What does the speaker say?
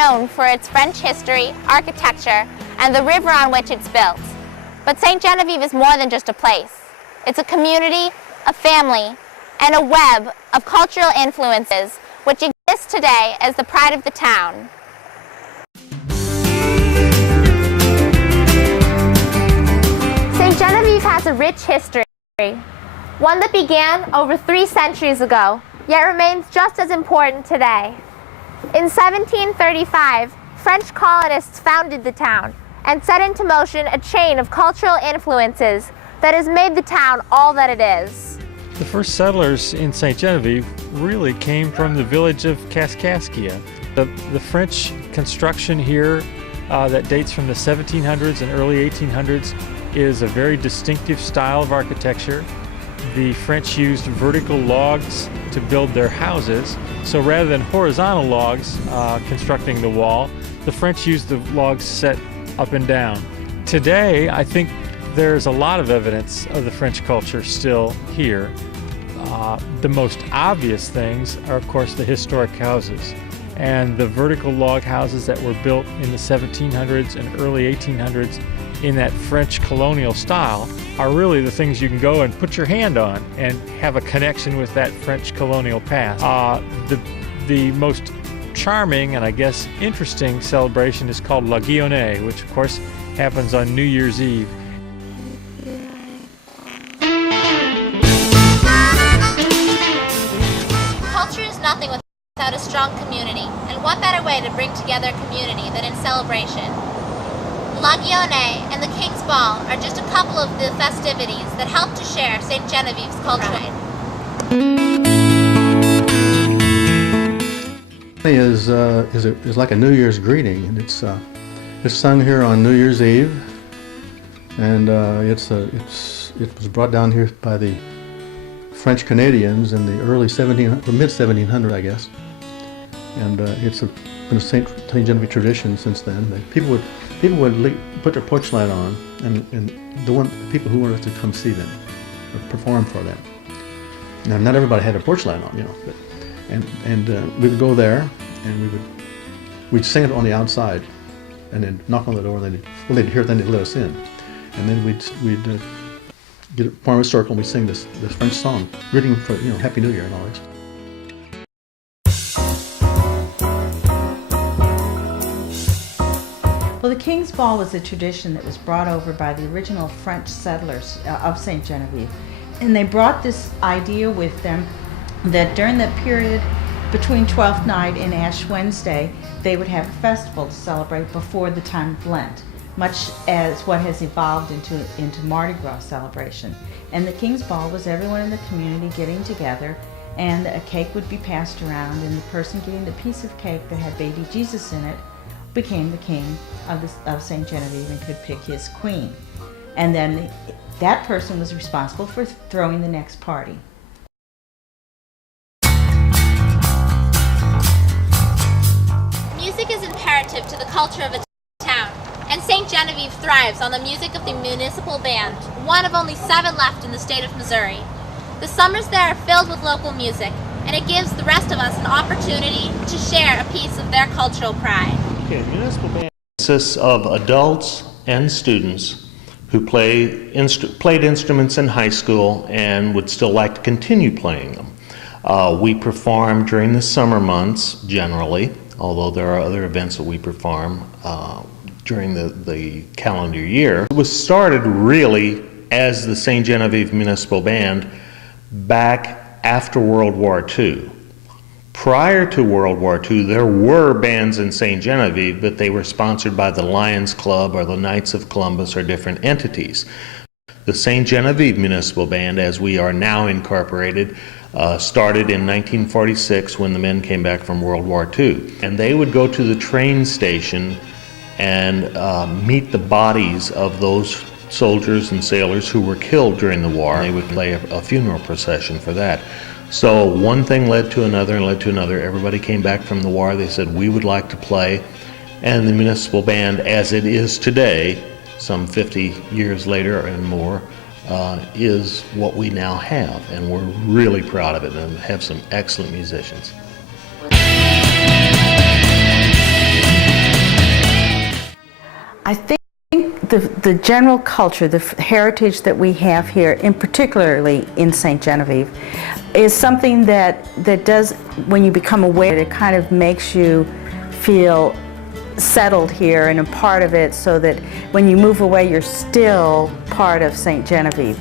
known for its French history, architecture, and the river on which it's built. But St. Genevieve is more than just a place. It's a community, a family, and a web of cultural influences which exists today as the pride of the town. St. Genevieve has a rich history, one that began over 3 centuries ago, yet remains just as important today. In 1735, French colonists founded the town and set into motion a chain of cultural influences that has made the town all that it is. The first settlers in St. Genevieve really came from the village of Kaskaskia. The French construction here that dates from the 1700s and early 1800s is a very distinctive style of architecture. The French used vertical logs to build their houses, so rather than horizontal logs constructing the wall, the French used the logs set up and down. Today, I think there's a lot of evidence of the French culture still here. The most obvious things are, of course, the historic houses. And the vertical log houses that were built in the 1700s and early 1800s in that French colonial style are really the things you can go and put your hand on and have a connection with that French colonial past. The most charming and I guess interesting celebration is called La Guillonnée, which of course happens on New Year's Eve. Culture is nothing without a strong community, and what better way to bring together a community than in celebration? La Guillonnée and the King's Ball are just a couple of the festivities that help to share St. Genevieve's culture. Is like a New Year's greeting, and it's sung here on New Year's Eve, and it was brought down here by the French Canadians in the early mid 1700s, I guess, and it's been a St. Genevieve tradition since then. People would put their porch light on, and people who wanted to come see them or perform for them. Now, not everybody had a porch light on, but, and we would go there, and we'd sing it on the outside, and then knock on the door, and they'd hear it, then they'd let us in, and then we'd form a circle, and we'd sing this French song, greeting for Happy New Year and all this. Well, the King's Ball was a tradition that was brought over by the original French settlers of St. Genevieve. And they brought this idea with them that during the period between Twelfth Night and Ash Wednesday, they would have a festival to celebrate before the time of Lent, much as what has evolved into Mardi Gras celebration. And the King's Ball was everyone in the community getting together, and a cake would be passed around, and the person getting the piece of cake that had baby Jesus in it became the king of St. Genevieve and could pick his queen. And then that person was responsible for throwing the next party. Music is imperative to the culture of a town, and St. Genevieve thrives on the music of the municipal band, one of only 7 left in the state of Missouri. The summers there are filled with local music, and it gives the rest of us an opportunity to share a piece of their cultural pride. Okay, municipal band consists of adults and students who played instruments in high school and would still like to continue playing them. We perform during the summer months generally, although there are other events that we perform during the calendar year. It was started really as the St. Genevieve Municipal Band back after World War II. Prior to World War II, there were bands in St. Genevieve, but they were sponsored by the Lions Club or the Knights of Columbus or different entities. The St. Genevieve Municipal Band, as we are now incorporated, started in 1946 when the men came back from World War II. And they would go to the train station and meet the bodies of those soldiers and sailors who were killed during the war. They would play a funeral procession for that. So one thing led to another and led to another. Everybody came back from the war. They said, we would like to play. And the municipal band, as it is today, some 50 years later and more, is what we now have. And we're really proud of it and have some excellent musicians. I think the general culture, the heritage that we have here, in particularly in St. Genevieve, is something that does, when you become aware, it kind of makes you feel settled here and a part of it, so that when you move away, you're still part of St. Genevieve.